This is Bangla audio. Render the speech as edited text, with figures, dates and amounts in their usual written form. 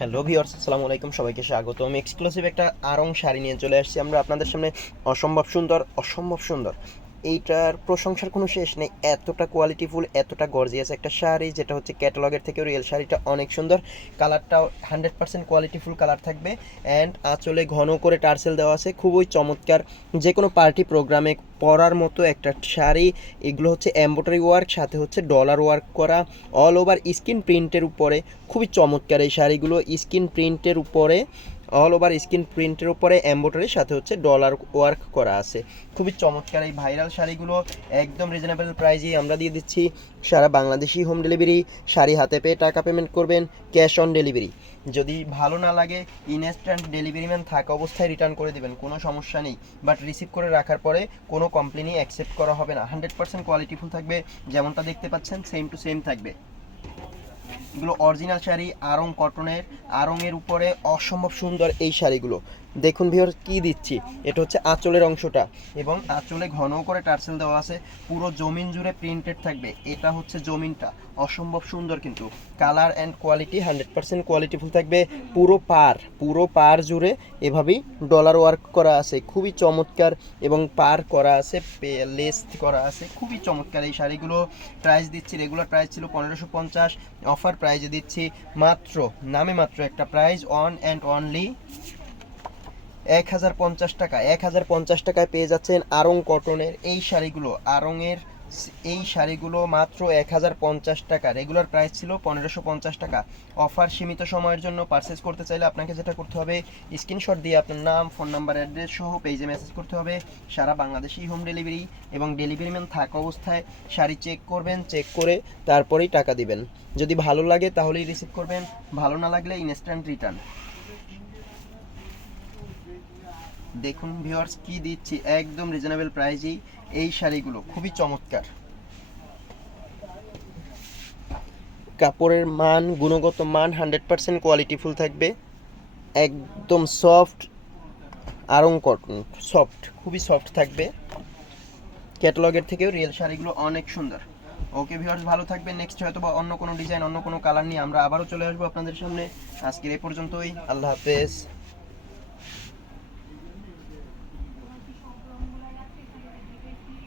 হ্যালো ভিউয়ার্স, আসসালামু আলাইকুম। সবাইকে স্বাগতম। এক্সক্লুসিভ একটা আড়ং শাড়ি নিয়ে চলে আসছি আমরা আপনাদের সামনে। অসম্ভব সুন্দর, অসম্ভব সুন্দর। এইটার প্রশংসার কোনো শেষ নেই। এতটা কোয়ালিটিফুল, এতটা গর্জিয়াস একটা শাড়ি, যেটা হচ্ছে ক্যাটালগের থেকেও রিয়েল। শাড়িটা অনেক সুন্দর। কালারটাও 100% কোয়ালিটিফুল কালার থাকবে। অ্যান্ড আঁচলে ঘন করে টার্সেল দেওয়া আছে, খুবই চমৎকার। যে কোনো পার্টি প্রোগ্রামে পরার মতো একটা শাড়ি। এগুলো হচ্ছে এমব্রয়ডারি ওয়ার্ক, সাথে হচ্ছে ডলার ওয়ার্ক করা, অল ওভার স্কিন প্রিন্টের উপরে। খুবই চমৎকার এই শাড়িগুলো। স্কিন প্রিন্টের উপরে, অল ওভার স্কিন প্রিন্টের উপরে এমব্রয়ডারির সাথে হচ্ছে ডলার ওয়ার্ক করা আছে। খুবই চমৎকার এই ভাইরাল শাড়িগুলো একদম রিজনেবল প্রাইজেই আমরা দিয়ে দিচ্ছি। সারা বাংলাদেশি হোম ডেলিভারি। শাড়ি হাতে পেয়ে টাকা পেমেন্ট করবেন, ক্যাশ অন ডেলিভারি। যদি ভালো না লাগে ইনস্ট্যান্ট ডেলিভারি ম্যান থাকা অবস্থায় রিটার্ন করে দেবেন, কোনো সমস্যা নেই। বাট রিসিভ করে রাখার পরে কোনো কমপ্লেনই অ্যাকসেপ্ট করা হবে না। 100% কোয়ালিটিফুল থাকবে, যেমনটা দেখতে পাচ্ছেন সেম টু সেম থাকবে। এগুলো অরিজিনাল শাড়ি, আড়ং কটনের। আড়ংয়ের উপরে অসম্ভব সুন্দর এই শাড়িগুলো। দেখুন ভিউয়ার কি দিচ্ছি, এটা হচ্ছে আঁচলের অংশটা, এবং আঁচলে ঘন করে টার্সেল দেওয়া আছে। পুরো জমিন জুড়ে প্রিন্টেড থাকবে। এটা হচ্ছে জমিনটা, অসম্ভব সুন্দর কিন্তু। কালার অ্যান্ড কোয়ালিটি 100% কোয়ালিটিফুল থাকবে। পুরো পার জুড়ে এভাবেই ডলার ওয়ার্ক করা আছে, খুবই চমৎকার। এবং পার করা আছে, লেস করা আছে, খুবই চমৎকার এই শাড়িগুলো। প্রাইস দিচ্ছি, রেগুলার প্রাইস ছিল 1550, অফার প্রাইজে দিচ্ছি মাত্র, নামে মাত্র একটা প্রাইস, অন অ্যান্ড অনলি 1050 টাকা। 1050 টাকায় পেয়ে যাচ্ছেন আড়ং কটনের এই শাড়িগুলো। আড়ংয়ের এই শাড়িগুলো মাত্র 1050 টাকা। রেগুলার প্রাইস ছিল 1550 টাকা। অফার সীমিত সময়ের জন্য। পারচেস করতে চাইলে আপনাকে যেটা করতে হবে, স্ক্রিনশট দিয়ে আপনার নাম, ফোন নাম্বার, অ্যাড্রেস সহ পেজে মেসেজ করতে হবে। সারা বাংলাদেশি হোম ডেলিভারি, এবং ডেলিভারি ম্যান থাকা অবস্থায় শাড়ি চেক করবেন, চেক করে তারপরেই টাকা দিবেন। যদি ভালো লাগে তাহলেই রিসিভ করবেন, ভালো না লাগলে ইনস্ট্যান্ট রিটার্ন। দেখুন ভিউয়ার্স কি দিচ্ছি, একদম রিজনেবল প্রাইজেই এই শাড়িগুলো, খুবই চমৎকার। কাপড়ের মান, গুণগত মান 100% কোয়ালিটিফুল থাকবে। একদম সফট আড়ং কটন, সফট, খুবই সফট থাকবে। ক্যাটালগের থেকেও রিয়েল শাড়িগুলো অনেক সুন্দর। ওকে ভিউয়ার্স, ভালো থাকবেন। নেক্সট হয়তো বা অন্য কোনো ডিজাইন, অন্য কোনো কালার নিয়ে আমরা আবারও চলে আসবো আপনাদের সামনে। আজকের এই পর্যন্তই। আল্লাহ হাফেজ।